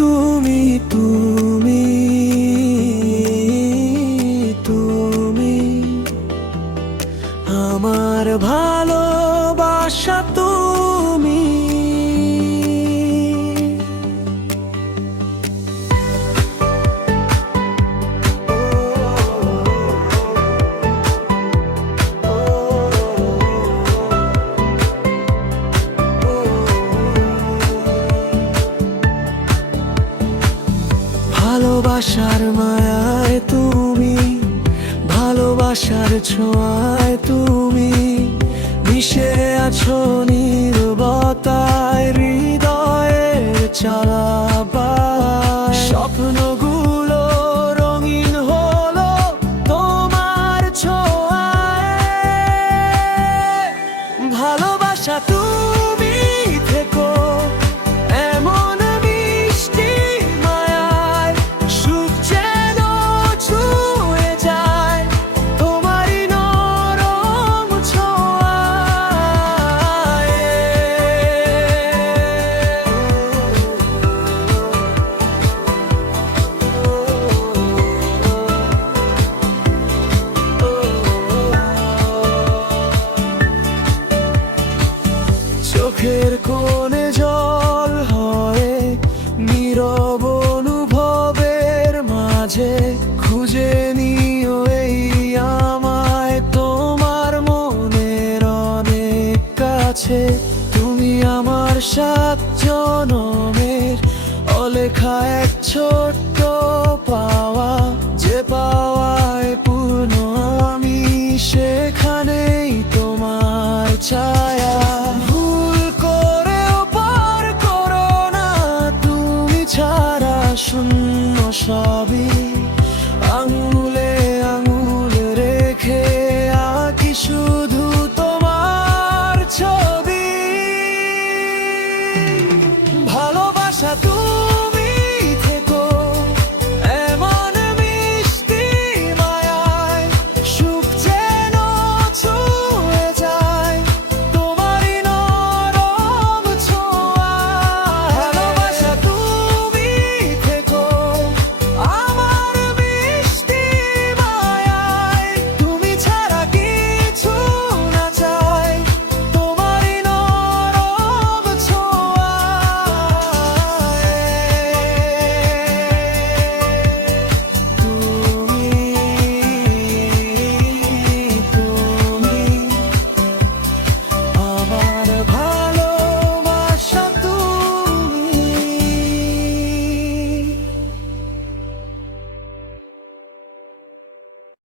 তুমি তুমি তুমি আমার ভালোবাসা তুমি। ভালোবাসার মায়ায় তুমি, ভালোবাসার ছোঁয়ায় তুমি মিশে আছো নীরবতায়, হৃদয়ের চালাবার স্বপ্নগুলো রঙিন হলো তোমার ছোঁয়ায়। ভালোবাসা তুমি থেকো এমন মিষ্টি মায়ায়, সুখ যেন ছুঁয়ে যায় তোমারই নরম ছোঁয়ায়। চোখের কোণে জল হয়ে নীরব অনুভবের মাঝে খুঁজে নিও এই আমায় তোমার মনের অনেক কাছে। তুমি আমার 7 জনমের অলেখা এক ছোট্ট পাওয়া, যে পাওয়ায় পূর্ণ আমি, সেখানেই তোমার ছায়া। ভুল করেও পার করো না, তুমি ছাড়া শূন্য সবই।